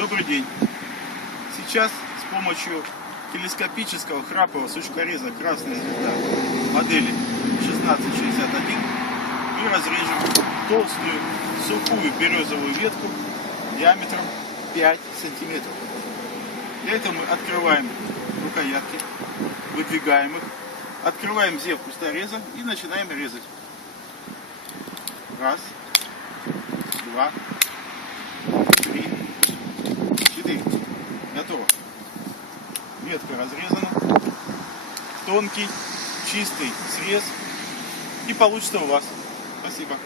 Добрый день! Сейчас с помощью телескопического храпового сучкореза «Красная звезда» модели 1661 мы разрежем толстую сухую березовую ветку диаметром 5 сантиметров. Для этого мы открываем рукоятки, выдвигаем их, открываем зев кустореза и начинаем резать. Раз, два, три, 4. Готово. Ветка разрезана. Тонкий, чистый срез. И получится у вас. Спасибо.